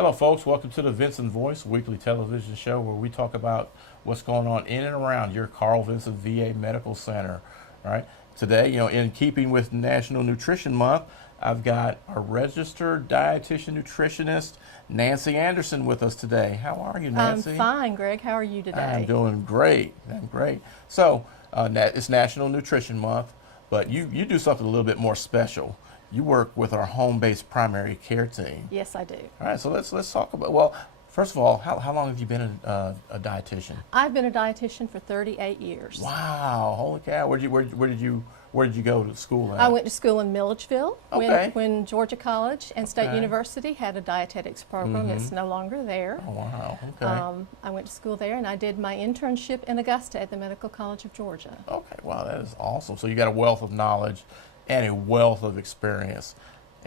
Hello, folks. Welcome to the Vinson Voice weekly television show where we talk about what's going on in and around your Carl Vinson VA Medical Center. All right. Today, in keeping with National Nutrition Month, I've got our registered dietitian nutritionist, Nancy Anderson, with us today. How are you, Nancy? I'm fine, Greg. How are you today? I'm doing great. I'm great. So, it's National Nutrition Month, but you do something a little bit more special. You work with our home-based primary care team. Yes, I do. All right, so let's talk about, well, first of all, how long have you been a dietitian? I've been a dietitian for 38 years. Wow, holy cow. Where did you go to school at? I went to school in Milledgeville Okay. when Georgia College and State University had a dietetics program. It's no longer there. Oh, wow, okay. I went to school there, and I did my internship in Augusta at the Medical College of Georgia. Okay, wow, that is awesome. So you got a wealth of knowledge and a wealth of experience.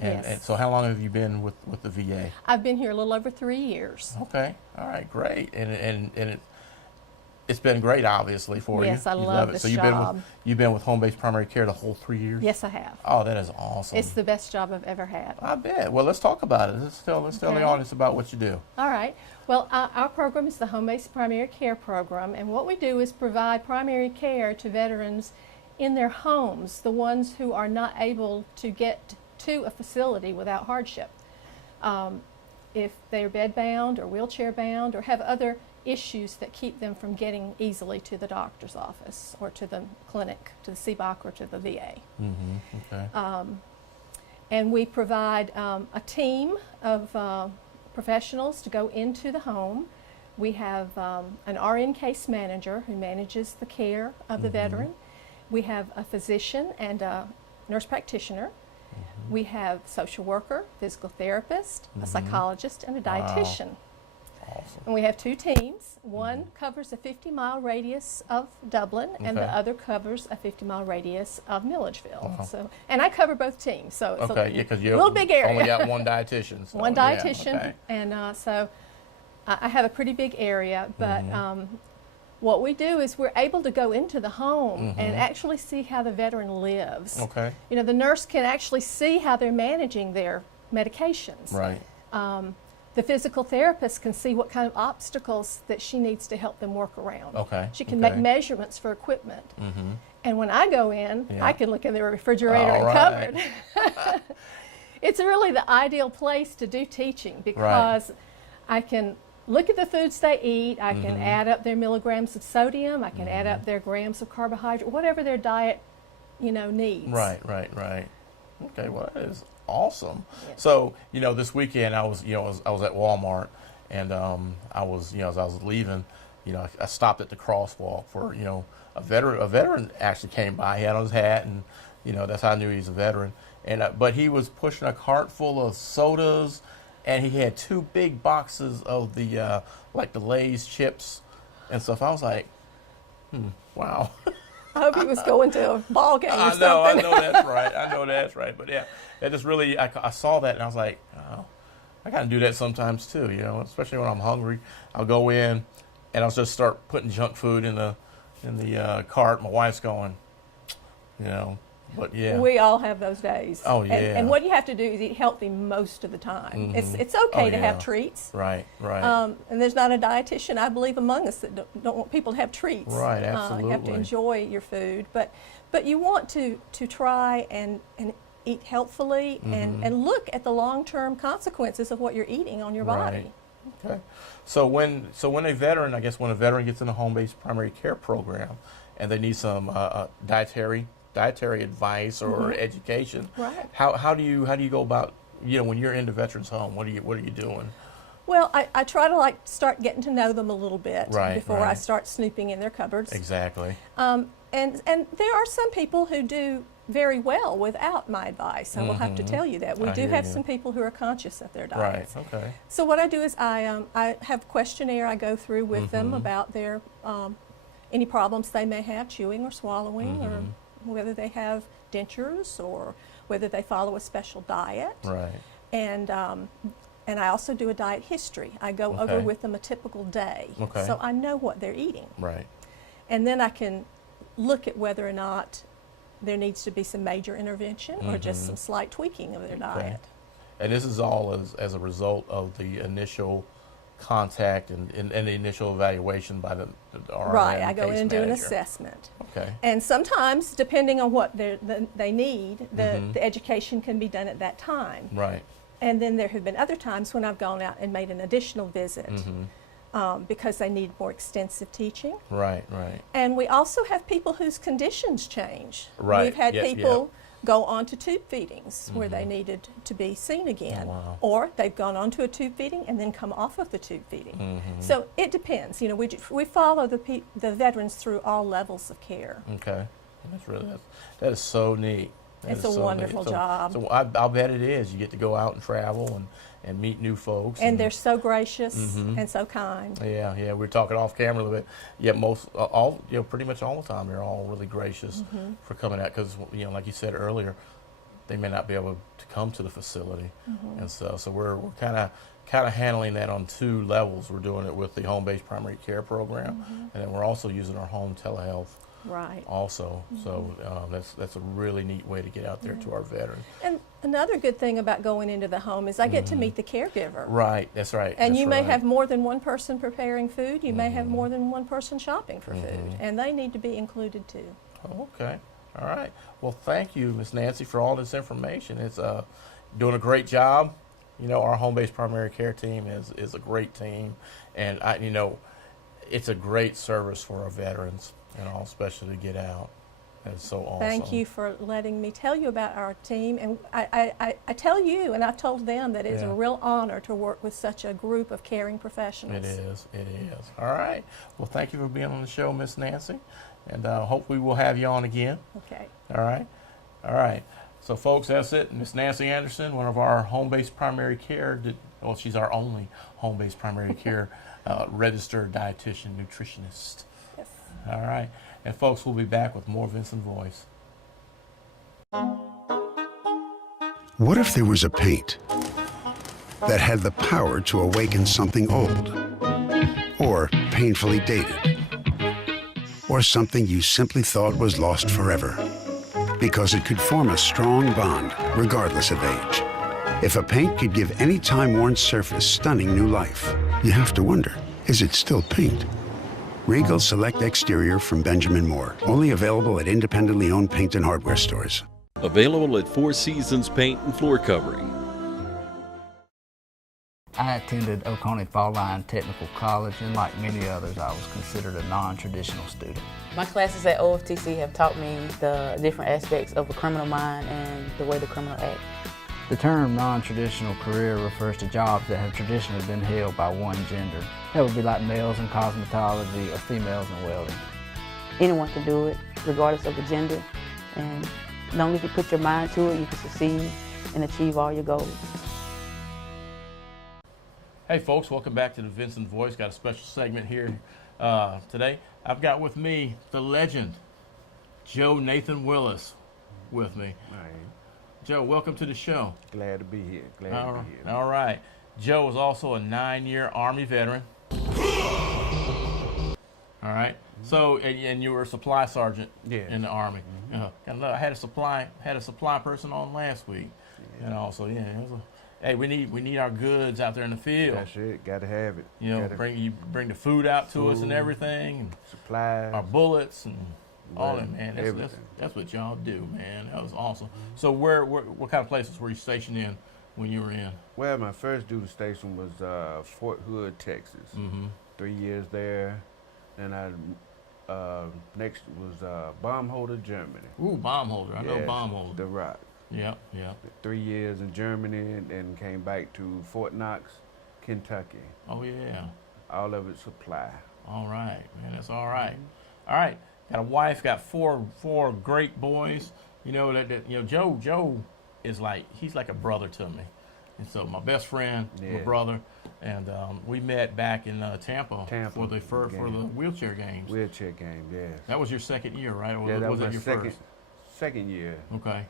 Yes. And so how long have you been with the VA? I've been here a little over 3 years. Okay, all right, great. And it's been great, obviously, for you. Yes, I You love it. this So job. you've been with home-based primary care the whole 3 years? Yes, I have. Oh, that is awesome. It's the best job I've ever had. I bet. Well, let's talk about it. Let's tell the Okay. audience about what you do. All right. Well, our program is the Home-Based Primary Care Program, and what we do is provide primary care to veterans in their homes, the ones who are not able to get to a facility without hardship. If they're bed-bound or wheelchair-bound or have other issues that keep them from getting easily to the doctor's office or to the clinic, to the CBOC or to the VA. Okay. And we provide a team of professionals to go into the home. We have an RN case manager who manages the care of the veteran. We have a physician and a nurse practitioner. We have social worker, physical therapist, a psychologist, and a dietitian. Awesome. And we have two teams. One covers a 50-mile radius of Dublin, and the Okay. other covers a 50-mile radius of Milledgeville. Wow. So, and I cover both teams, so it's Okay, yeah, because you a little big area. only got one dietitian. So, One yeah, dietitian, okay. and so I have a pretty big area, but what we do is we're able to go into the home and actually see how the veteran lives. Okay. You know, the nurse can actually see how they're managing their medications. Right. The physical therapist can see what kind of obstacles that she needs to help them work around. Okay. She can make measurements for equipment. And when I go in, Yeah. I can look in the refrigerator All and right. cupboard. It's really the ideal place to do teaching because I can look at the foods they eat, I can add up their milligrams of sodium, I can add up their grams of carbohydrate, whatever their diet, needs. Right. Okay, well, that is awesome. Yes. So, this weekend I was at Walmart, and I was, as I was leaving, I stopped at the crosswalk for, a veteran actually came by. He had on his hat, and that's how I knew he was a veteran. And but he was pushing a cart full of sodas, and he had 2 big boxes of the like the Lay's chips and stuff. I was like, wow. I hope he was going to a ball game or something. I know that's right. But yeah, it just really, I saw that and I was like, oh, I got to do that sometimes too, especially when I'm hungry. I'll go in and I'll just start putting junk food in the cart. My wife's going, but yeah. We all have those days. Oh, yeah. And what you have to do is eat healthy most of the time. It's okay to have treats. Right. And there's not a dietitian, I believe, among us that don't want people to have treats. Right, absolutely. You have to enjoy your food, but you want to try and eat healthfully and look at the long-term consequences of what you're eating on your body. Okay. So when a veteran gets in a home-based primary care program and they need some dietary advice or education, Right. How do you go about, when you're in the veteran's home, what are you doing? Well, I try to start getting to know them a little bit before I right. start snooping in their cupboards. Exactly. And there are some people who do very well without my advice. I will have to tell you that. We do have some people who are conscious of their diets. Right, okay. So what I do is I have a questionnaire I go through with them about their any problems they may have chewing or swallowing or whether they have dentures or whether they follow a special diet. Right. And I also do a diet history. I go over with them a typical day. Okay. So I know what they're eating. Right. And then I can look at whether or not there needs to be some major intervention or just some slight tweaking of their diet. And this is all as a result of the initial contact and the initial evaluation by the RN Right, I go in case and do an manager. assessment. Okay. And sometimes, depending on what they need, Mhm. the education can be done at that time. Right. And then there have been other times when I've gone out and made an additional visit because they need more extensive teaching. Right. Right. And we also have people whose conditions change. Right, We've had yep, people go on to tube feedings where they needed to be seen again. Oh, wow. Or they've gone on to a tube feeding and then come off of the tube feeding. So it depends. You know, we follow the veterans through all levels of care. Okay. That is so neat. That It's is a so wonderful neat. job. So I'll bet it is. You get to go out and travel and meet new folks. And they're so gracious and so kind. Yeah. We're talking off camera a little bit. Yeah, pretty much all the time, they're all really gracious for coming out because, like you said earlier, they may not be able to come to the facility, and so we're kind of handling that on two levels. We're doing it with the home-based primary care program, and then we're also using our home telehealth. Right. Also, so that's a really neat way to get out there to our veterans. And another good thing about going into the home is I get to meet the caregiver. Right, that's right. And that's you may right. have more than one person preparing food. You may have more than one person shopping for food, and they need to be included too. Okay, all right. Well, thank you, Miss Nancy, for all this information. It's doing a great job. Our home-based primary care team is a great team, and it's a great service for our veterans. Especially to get out. That's so awesome. Thank you for letting me tell you about our team. And I tell you, and I've told them, that it is a real honor to work with such a group of caring professionals. It is. All right. Well, thank you for being on the show, Miss Nancy. And hopefully we'll have you on again. Okay. All right. So, folks, that's it. Miss Nancy Anderson, one of our home-based primary care, she's our only home-based primary care registered dietitian, nutritionist. Yes. All right. And folks, we'll be back with more Vinson Voice. What if there was a paint that had the power to awaken something old, or painfully dated, or something you simply thought was lost forever? Because it could form a strong bond, regardless of age. If a paint could give any time-worn surface stunning new life, you have to wonder, is it still paint? Regal Select Exterior from Benjamin Moore. Only available at independently owned paint and hardware stores. Available at Four Seasons Paint and Floor Covering. I attended Oconee Fall Line Technical College, and like many others, I was considered a non-traditional student. My classes at OFTC have taught me the different aspects of a criminal mind and the way the criminal acts. The term non-traditional career refers to jobs that have traditionally been held by one gender. That would be like males in cosmetology or females in welding. Anyone can do it, regardless of the gender, and as long as you put your mind to it, you can succeed and achieve all your goals. Hey folks, welcome back to the Vinson Voice. Got a special segment here today. I've got with me the legend, Joe Nathan Willis, with me. All right. Joe, welcome to the show. Glad to be here. Glad to be here. All right. Joe is also a 9-year Army veteran. All right. So, and you were a supply sergeant in the Army. And I had a supply person on last week. Yeah. So it was hey, we need our goods out there in the field. That's it. Got to have it. Bring the food out to us and everything, and supplies, our bullets and all that, man. That's what y'all do, man. That was awesome. So what kind of places were you stationed in when you were in? Well, my first duty station was Fort Hood, Texas. 3 years there. And I next was Baumholder, Germany. Ooh, Baumholder. I know Baumholder. The Rock. Yeah. 3 years in Germany and came back to Fort Knox, Kentucky. Oh, yeah. All of it supply. All right, man. That's all right. All right. Got a wife, got four great boys. Joe is he's like a brother to me. And so my best friend, my brother, and we met back in Tampa for the wheelchair games. Wheelchair games, yeah. That was your second year, right? Or that was it your first? Second year. Okay.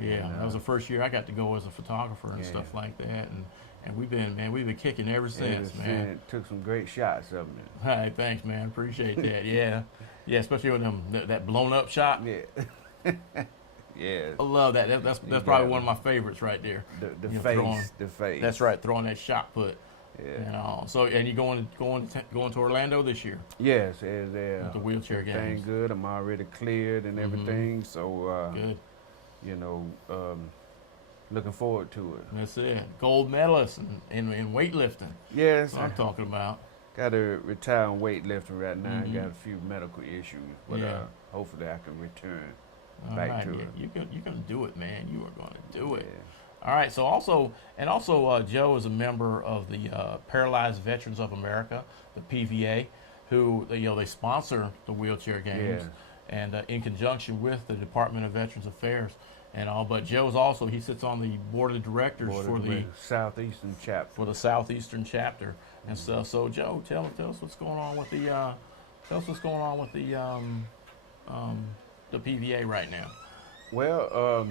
Yeah, that was the first year I got to go as a photographer and stuff like that, and we've been kicking ever since, man. Took some great shots of it. Hey, thanks, man. Appreciate that. Yeah, especially with that blown up shot. Yeah. Yes. I love that. That's probably one of my favorites right there. The You know, face. The face. That's right, throwing that shot put. Yeah. You know, so and you going to Orlando this year? Yes, with the wheelchair everything games. good. I'm already cleared and everything. So Good. you know, looking forward to it. That's it. Gold medalist in weightlifting. Yes, That's what I'm talking about. got to retire on weightlifting right now. I got a few medical issues, but Yeah. hopefully I can return All back right, to yeah, it. you're gonna do it, man. You are gonna do it. Yeah. All right. So also Joe is a member of the Paralyzed Veterans of America, the PVA, who they sponsor the wheelchair games, and in conjunction with the Department of Veterans Affairs and all. But Joe's also he sits on the board of directors for the Southeastern chapter. Southeastern chapter and stuff. So Joe, tell us what's going on with the the PVA right now. Well,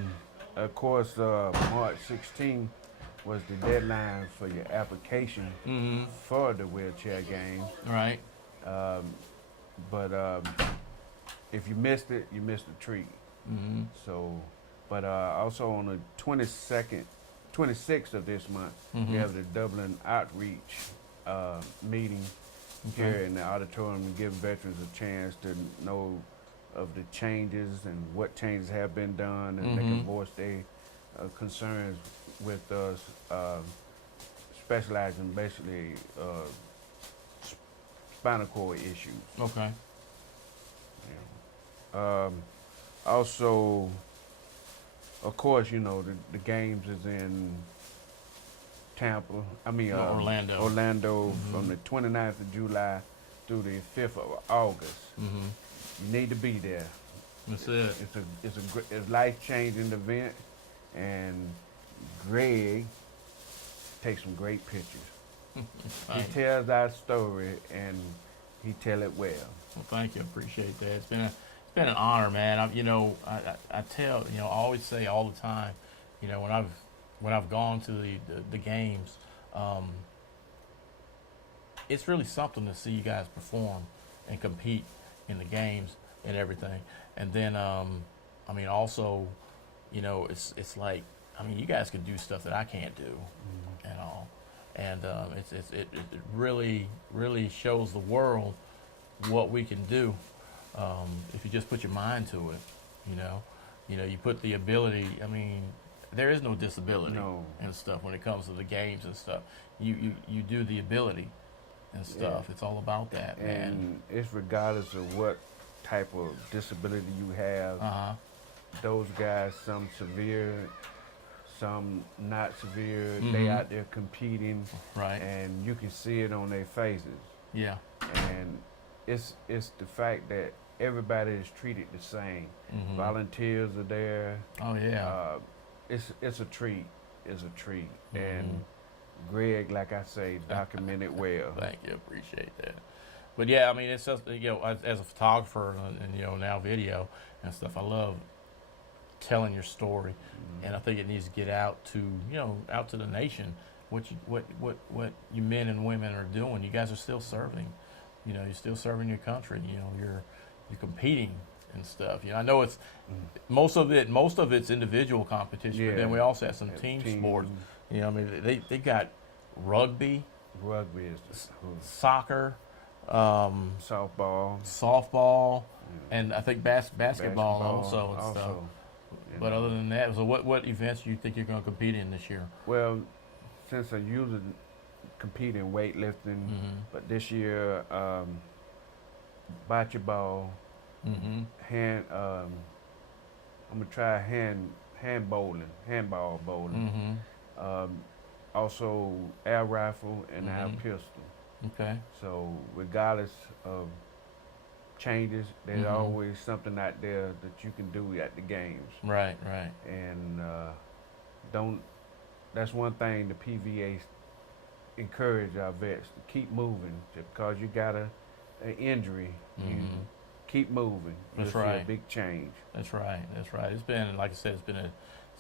of course, March 16th was the deadline for your application for the wheelchair game. All right. But if you missed it, you missed a treat. So, but also on the 26th of this month, we have the Dublin outreach meeting here in the auditorium to give veterans a chance to know of the changes and what changes have been done, and they can voice their concerns with us, specializing basically spinal cord issues. Okay. Also, of course, the games is in Tampa. Orlando. Orlando from the 29th of July through the 5th of August. You need to be there. That's it. It's a life-changing event, and Greg takes some great pictures. He tells our story, and he tell it well. Well, thank you. I appreciate that. It's been an honor, man. I tell I always say all the time, when I've gone to the games, it's really something to see you guys perform and compete in the games and everything. And then also, it's like you guys can do stuff that I can't do and all. And it really shows the world what we can do if you just put your mind to it. You put the ability. There is no disability and stuff when it comes to the games and stuff. You do the ability and stuff. It's all about that, and man. And it's regardless of what type of disability you have. Those guys, some severe, some not severe. They out there competing, right? And you can see it on their faces. Yeah. And it's the fact that everybody is treated the same. Volunteers are there. Oh yeah. It's a treat. It's a treat. And Greg, like I say, documented well. Thank you. Appreciate that. But yeah, it's just as a photographer and now video and stuff, I love telling your story, and I think it needs to get out to out to the nation. What you men and women are doing. You guys are still serving. You're still serving your country. You're competing and stuff. I know it's most of it's individual competition, but then we also have some team sports. They got rugby. Rugby is soccer, softball, and I think basketball also and stuff. But other than that, so what events do you think you're going to compete in this year? Well, since I usually compete in weightlifting, but this year, bocce ball, hand. I'm gonna try handball bowling. Also air rifle and air pistol. Okay. So regardless of changes, there's always something out there that you can do at the games. Right. And that's one thing the PVA encourage our vets to keep moving. Just because you got an injury, you keep moving. That's You'll right. see a big change. That's right. It's been, like I said, it's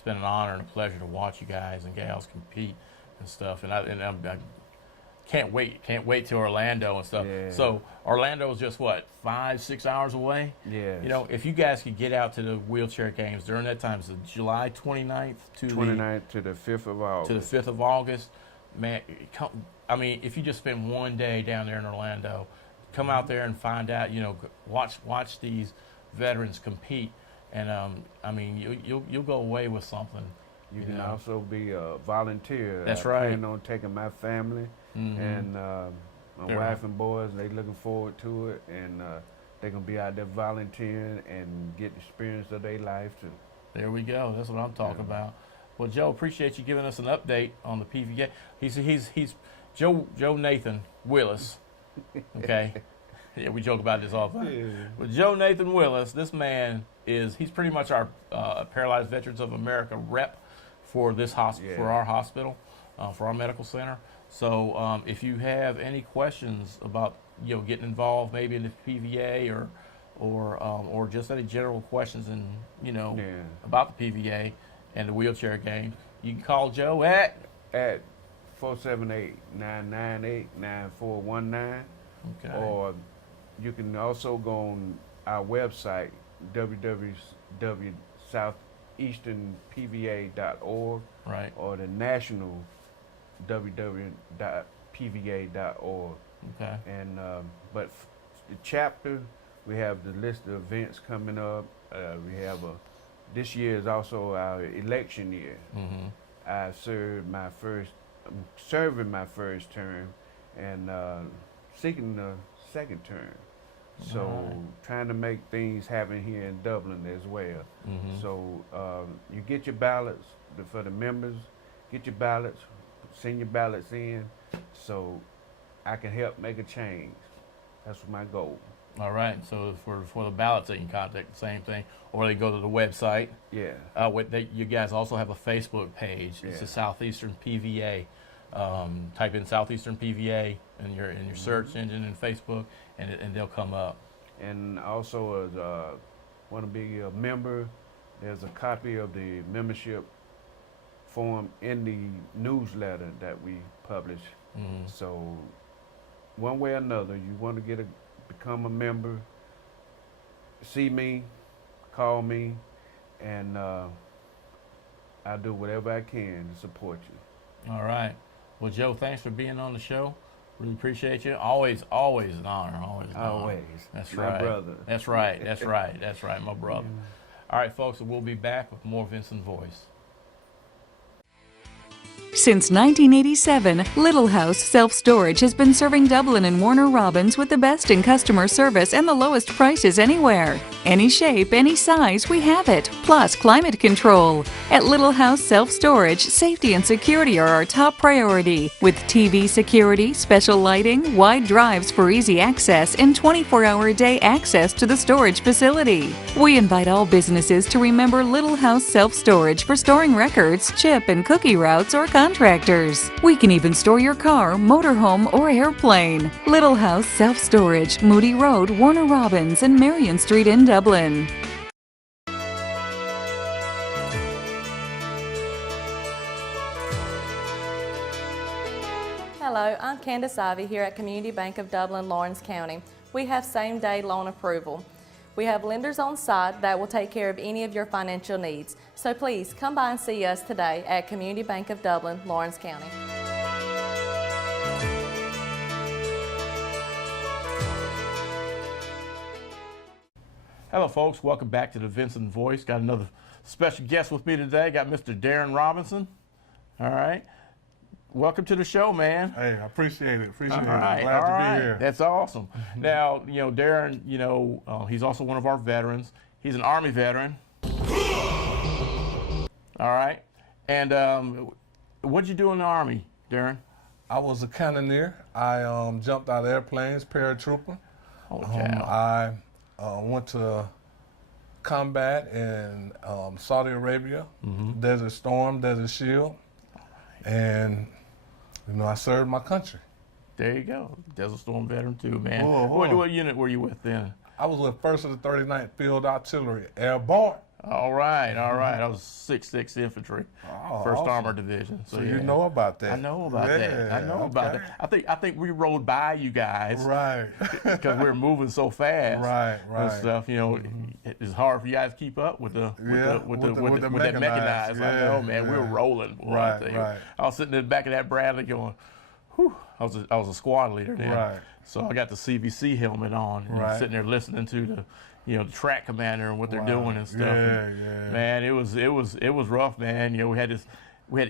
been an honor and a pleasure to watch you guys and gals compete and stuff. And I can't wait till Orlando and stuff. Yeah. So Orlando's just what, 5-6 hours away? Yes. You know, if you guys could get out to the wheelchair games during that time, so July 29th to 29th to the 5th of August. to the 5th of August, man, I mean, if you just spend one day down there in Orlando, come out there and find out, you know, watch these veterans compete, and I mean, you'll go away with something. You can know. also be a volunteer. That's I right. plan on taking my family and my They're wife and boys. They looking forward to it, and they're gonna be out there volunteering and get the experience of their life too. There we go. That's what I'm talking about. Well, Joe, appreciate you giving us an update on the PVA. He's Joe Nathan Willis. Okay. Yeah, we joke about this all the time. Yeah. But Joe Nathan Willis, this man he's pretty much our Paralyzed Veterans of America rep for this hospital, for our hospital, for our medical center. So if you have any questions about, you know, getting involved maybe in the PVA or just any general questions and, you know, about the PVA and the wheelchair game, you can call Joe at 478-998-9419. Okay. Or you can also go on our website, www.southeasternpva.org, right. or the national www.pva.org. Okay. And but the chapter, we have the list of events coming up. We have this year is also our election year. I'm serving my first term and seeking the second term. So trying to make things happen here in Dublin as well. So you get your ballots for the members, get your ballots, send your ballots in so I can help make a change. That's my goal. All right. So for the ballots, they can contact the same thing, or they go to the website. Yeah. You guys also have a Facebook page. It's the Southeastern PVA. Type in Southeastern PVA in your search engine in Facebook, and they'll come up. And also, as want to be a member, there's a copy of the membership form in the newsletter that we publish. So, one way or another, you want to become a member, see me, call me, and I'll do whatever I can to support you. All right. Well, Joe, thanks for being on the show. Really appreciate you. Always an honor. Always an honor. That's right. My brother. That's right. That's right, my brother. All right, folks, so we'll be back with more Vinson Voice. Since 1987, Little House Self-Storage has been serving Dublin and Warner Robins with the best in customer service and the lowest prices anywhere. Any shape, any size, we have it. Plus climate control. At Little House Self-Storage, safety and security are our top priority. With TV security, special lighting, wide drives for easy access, and 24-hour-a-day access to the storage facility. We invite all businesses to remember Little House Self-Storage for storing records, chip and cookie routes, or contractors. We can even store your car, motorhome, or airplane. Little House Self-Storage, Moody Road, Warner Robins, and Marion Street in Dublin. Hello, I'm Candace Ivy here at Community Bank of Dublin, Lawrence County. We have same-day loan approval. We have lenders on site that will take care of any of your financial needs. So please come by and see us today at Community Bank of Dublin, Lawrence County. Hello, folks. Welcome back to the Vinson Voice. Got another special guest with me today. Got Mr. Darrin Robinson. All right. Welcome to the show, man. Hey, I appreciate it. Glad to be here. That's awesome. Now, you know, Darrin, you know, he's also one of our veterans. He's an Army veteran. All right. And what'd you do in the Army, Darrin? I was a cannoneer. I jumped out of airplanes, paratrooper. I went to combat in Saudi Arabia, Desert Storm, Desert Shield, and you know, I served my country. There you go. Desert Storm veteran too, man. What unit were you with then? I was with 1st of the 39th Field Artillery, Airborne. All right. I was 6th Infantry, First awesome. Armored Division. So you know about that? I know about that. I know about that. I think we rode by you guys, right? Because we were moving so fast, right. And stuff. You know, it's hard for you guys to keep up with the mechanized. Yeah. I know, man. We were rolling. Boy, Right. I was sitting in the back of that Bradley going, whew. I was a squad leader then. Right. So I got the CVC helmet on, and sitting there listening to the track commander and what they're doing and stuff. Yeah. Man, it was rough, man. You know, we had to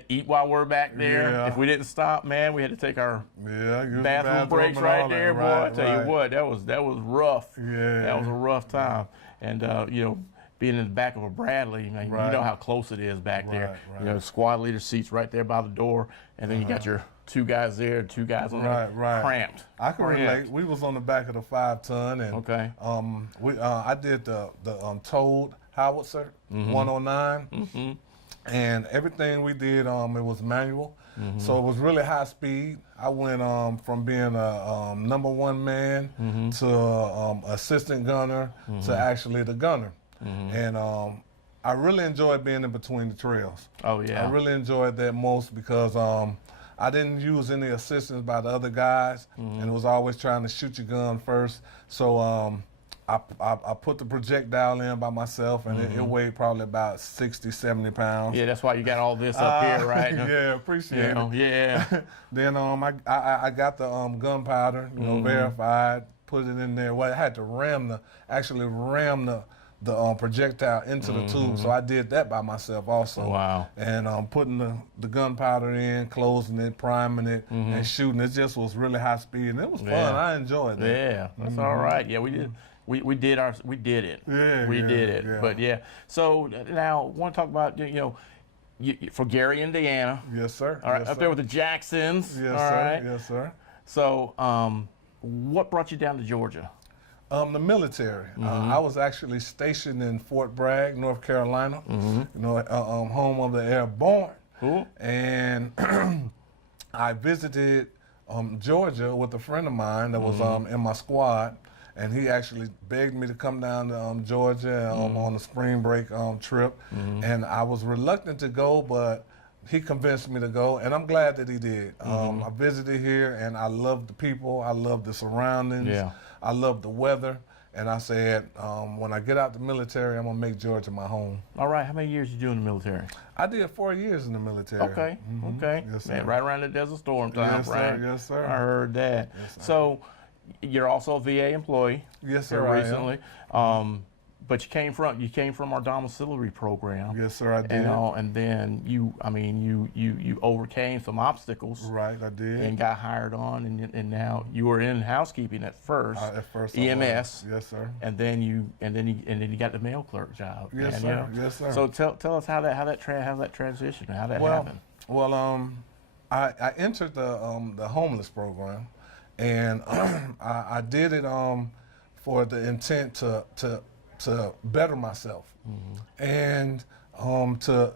eat while we're back there. Yeah. If we didn't stop, man, we had to take our use bathroom breaks right there, boy. I tell you what, that was rough. Yeah. That was a rough time. And you know, being in the back of a Bradley, man, you know how close it is back there. Right. You know, squad leader seats right there by the door, and then you got your 2 guys there, 2 guys on there, cramped. I can relate. We was on the back of the 5-ton, and I did the towed howitzer 109, and everything we did it was manual, so it was really high speed. I went from being a number 1 man to assistant gunner to actually the gunner, and I really enjoyed being in between the trails. Oh yeah, I really enjoyed that most because I didn't use any assistance by the other guys, and it was always trying to shoot your gun first. So I put the projectile in by myself, and it weighed probably about 60, 70 pounds. Yeah, that's why you got all this up here, right? Yeah, appreciate it. Yeah. Then I got the gunpowder, verified, put it in there. Well, I had to actually ram the projectile into the tube, so I did that by myself also. Wow. And putting the gunpowder in, closing it, priming it, and shooting. It just was really high speed, and it was fun. I enjoyed that. Yeah, that's all right. Yeah, we did. We did it. Yeah, we did it. Yeah. But yeah, so now I want to talk about for Gary, Indiana. Yes, sir. All right, yes, up sir. there with the Jacksons. Yes, all sir. right. Yes, sir. So, what brought you down to Georgia? The military. I was actually stationed in Fort Bragg, North Carolina. Home of the airborne. Cool. And I visited Georgia with a friend of mine that was in my squad, and he actually begged me to come down to Georgia on a spring break trip, and I was reluctant to go, but he convinced me to go, and I'm glad that he did. I visited here, and I love the people, I love the surroundings, I love the weather, and I said, when I get out the military, I'm gonna make Georgia my home. All right, how many years did you do in the military? I did 4 years in the military. Okay, okay. Yes, sir. Man, right around the Desert Storm time, Yes, right? sir. Yes, sir. I heard that. Yes, sir. So, you're also a VA employee. Yes, sir. Here recently. But you came from our domiciliary program. Yes, sir, I did. And then you overcame some obstacles. Right, I did. And got hired on, and now you were in housekeeping at first. EMS. Yes, sir. And then you got the mail clerk job. Yes, sir. Yes, sir. So tell us how that transition, how that happened. Well, I entered the homeless program, and I did it for the intent to better myself and to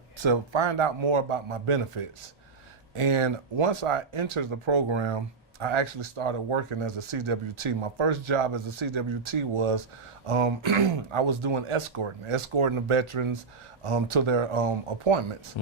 find out more about my benefits. And once I entered the program, I actually started working as a CWT. My first job as a CWT was I was doing escorting the veterans to their appointments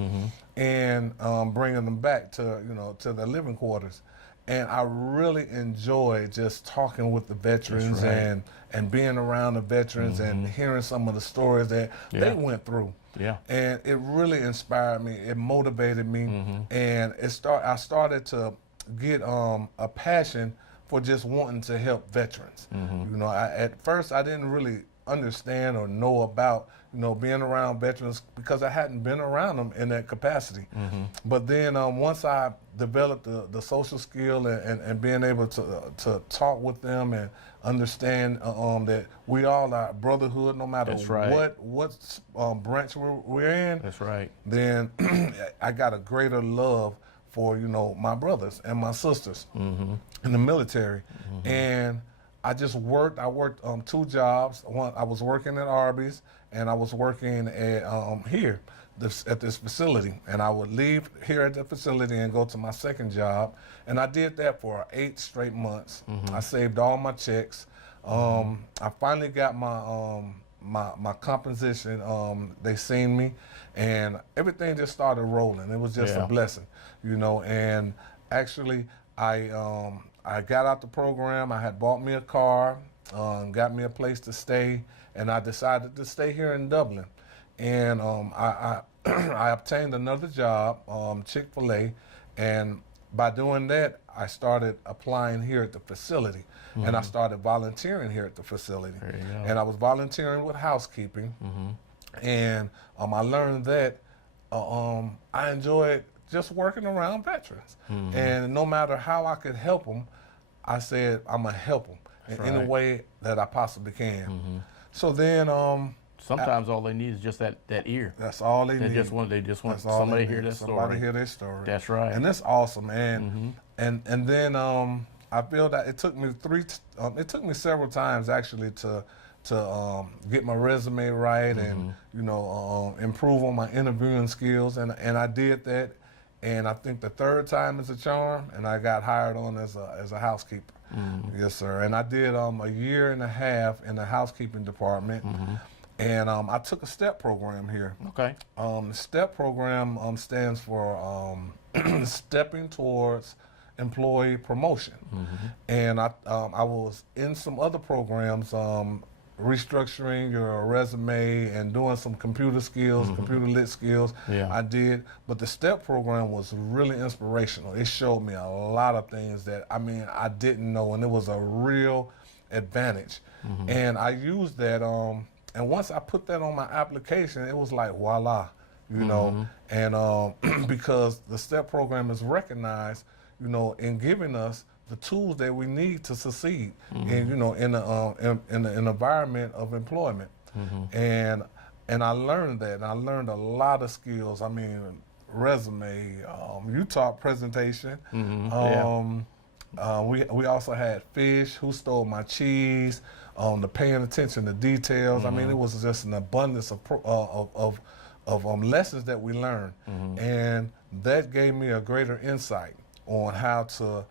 and bringing them back to their living quarters. And I really enjoy just talking with the veterans and being around the veterans and hearing some of the stories that they went through. Yeah. And it really inspired me. It motivated me. And I started to get a passion for just wanting to help veterans. At first I didn't really understand or know about being around veterans because I hadn't been around them in that capacity. But then once I developed the social skill and being able to talk with them and understand that we all are brotherhood no matter what branch we're in. That's right. Then I got a greater love for my brothers and my sisters in the military. And I worked 2 jobs. One, I was working at Arby's, and I was working at here at this facility. And I would leave here at the facility and go to my second job. And I did that for 8 straight months. I saved all my checks. I finally got my my composition, they seen me, and everything just started rolling. It was just a blessing, you know. And actually, I got out the program. I had bought me a car, got me a place to stay, and I decided to stay here in Dublin. And I obtained another job, Chick-fil-A, and by doing that, I started applying here at the facility, and I started volunteering here at the facility. And I was volunteering with housekeeping, and I learned that I enjoyed just working around veterans. And no matter how I could help them, I said, I'm gonna help them in any way that I possibly can. So then, sometimes all they need is just that ear. That's all they need. They just want somebody to hear their story. Somebody hear their story. That's right. And that's awesome. And and then I feel that it took me several times actually to get my resume right and improve on my interviewing skills, and I did that. And I think the third time is a charm, and I got hired on as a housekeeper. Yes, sir. And I did a year and a half in the housekeeping department. And I took a STEP program here. Okay. The STEP program stands for Stepping Towards Employee Promotion. And I was in some other programs, restructuring your resume and doing some computer skills, computer lit skills. I did, but the STEP program was really inspirational. It showed me a lot of things that I didn't know, and it was a real advantage. And I used that. And once I put that on my application, it was like voila, you know. And because the STEP program is recognized, in giving us the tools that we need to succeed in, in an environment of employment. And I learned that, and I learned a lot of skills. Resume, you taught presentation. We also had fish, who stole my cheese, the paying attention to details. It was just an abundance of lessons that we learned, and that gave me a greater insight on how to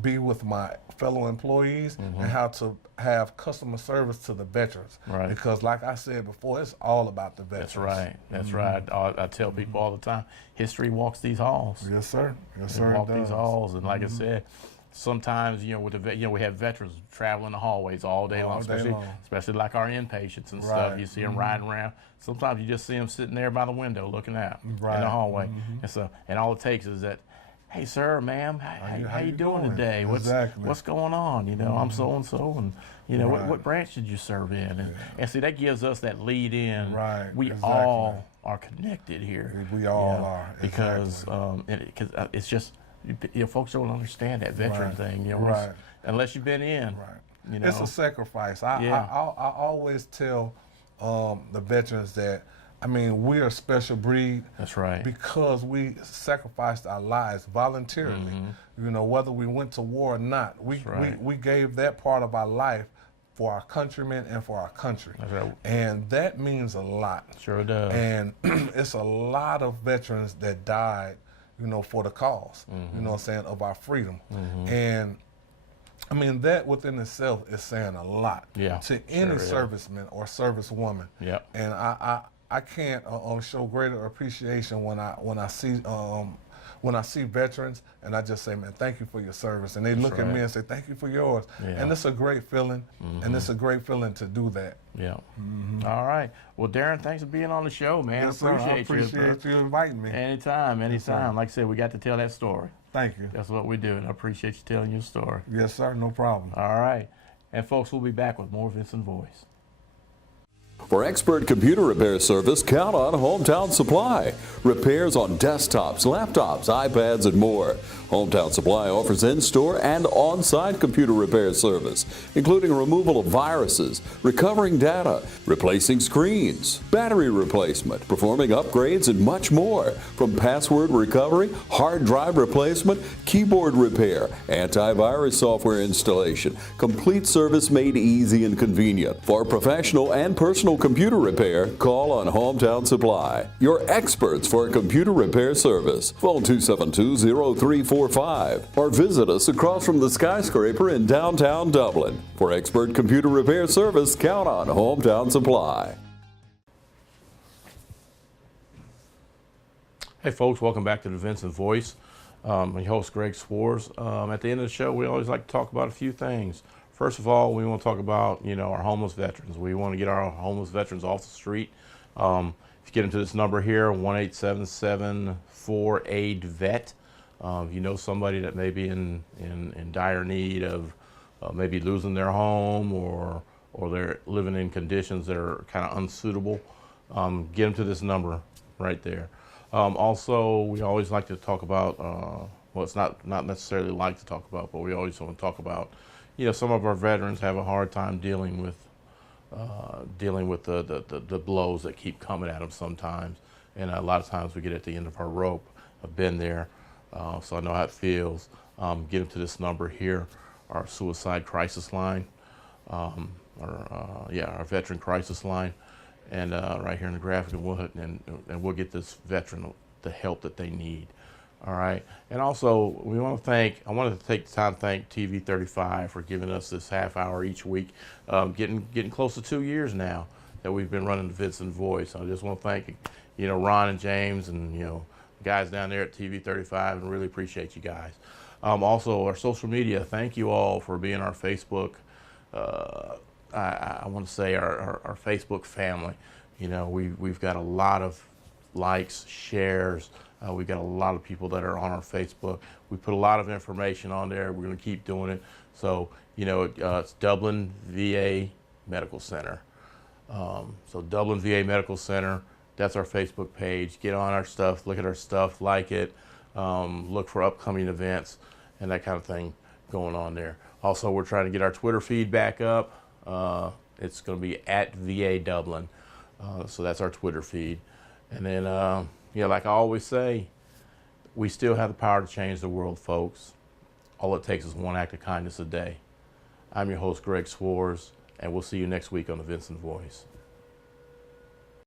be with my fellow employees and how to have customer service to the veterans. Because like I said before, it's all about the veterans. That's right. I tell people all the time, history walks these halls. Yes, sir. Yes, sir. Walk these halls, and like I said, sometimes with the we have veterans traveling the hallways all day long, especially like our inpatients and stuff. You see them riding around. Sometimes you just see them sitting there by the window looking out in the hallway, and all it takes is that, hey sir, ma'am, how you doing today? What's going on? I'm so and so, and what branch did you serve in? And see, that gives us that lead in. We all are connected here. We all are, because it's just folks don't understand that veteran thing. Unless you've been in. It's a sacrifice. I always tell the veterans that, we're a special breed. That's right. Because we sacrificed our lives voluntarily. Whether we went to war or not, we gave that part of our life for our countrymen and for our country. That's right. And that means a lot. Sure does. And it's a lot of veterans that died, for the cause, of our freedom. And that within itself is saying a lot to any serviceman or servicewoman. And I can't show greater appreciation when I see veterans, and I just say, man, thank you for your service. And they look at me and say, thank you for yours. And it's a great feeling, and it's a great feeling to do that. All right. Well, Darrin, thanks for being on the show, man. Yes, sir. I appreciate you inviting me. Anytime. Yes, like I said, we got to tell that story. Thank you. That's what we do, and I appreciate you telling your story. Yes, sir. No problem. All right. And folks, we'll be back with more Vinson Voice. For expert computer repair service, count on Hometown Supply. Repairs on desktops, laptops, iPads, and more. Hometown Supply offers in-store and on-site computer repair service, including removal of viruses, recovering data, replacing screens, battery replacement, performing upgrades, and much more. From password recovery, hard drive replacement, keyboard repair, antivirus software installation, complete service made easy and convenient. For professional and personal computer repair, call on Hometown Supply, your experts for computer repair service. Phone 272-0340 845 or visit us across from the skyscraper in downtown Dublin. For expert computer repair service, count on Hometown Supply. Hey folks, welcome back to the Vinson Voice. I'm your host, Greg Swartz. At the end of the show, we always like to talk about a few things. First of all, we want to talk about, our homeless veterans. We want to get our homeless veterans off the street. If you get into this number here, 1-877-4-AID-VET. If you know somebody that may be in dire need of maybe losing their home or they're living in conditions that are kind of unsuitable, get them to this number right there. Also, we always like to talk about, well, it's not necessarily like to talk about, but we always want to talk about, some of our veterans have a hard time dealing with the blows that keep coming at them sometimes. And a lot of times we get at the end of our rope. I've been there, so I know how it feels. Get them to this number here, our suicide crisis line, our veteran crisis line. And right here in the graphic, and we'll get this veteran the help that they need. All right. And also, I wanted to take the time to thank TV 35 for giving us this half hour each week. Getting close to 2 years now that we've been running the Vinson Voice. I just want to thank, Ron and James and, the guys down there at TV 35, and really appreciate you guys. Also, our social media, thank you all for being our Facebook, I want to say our Facebook family. We've got a lot of likes, shares. We've got a lot of people that are on our Facebook. We put a lot of information on there. We're going to keep doing it. So, it's Dublin VA Medical Center. So Dublin VA Medical Center, that's our Facebook page. Get on our stuff, look at our stuff, like it, look for upcoming events and that kind of thing going on there. Also, we're trying to get our Twitter feed back up. It's going to be at VA Dublin. So that's our Twitter feed. And then, like I always say, we still have the power to change the world, folks. All it takes is one act of kindness a day. I'm your host, Greg Swartz, and we'll see you next week on the Vinson Voice.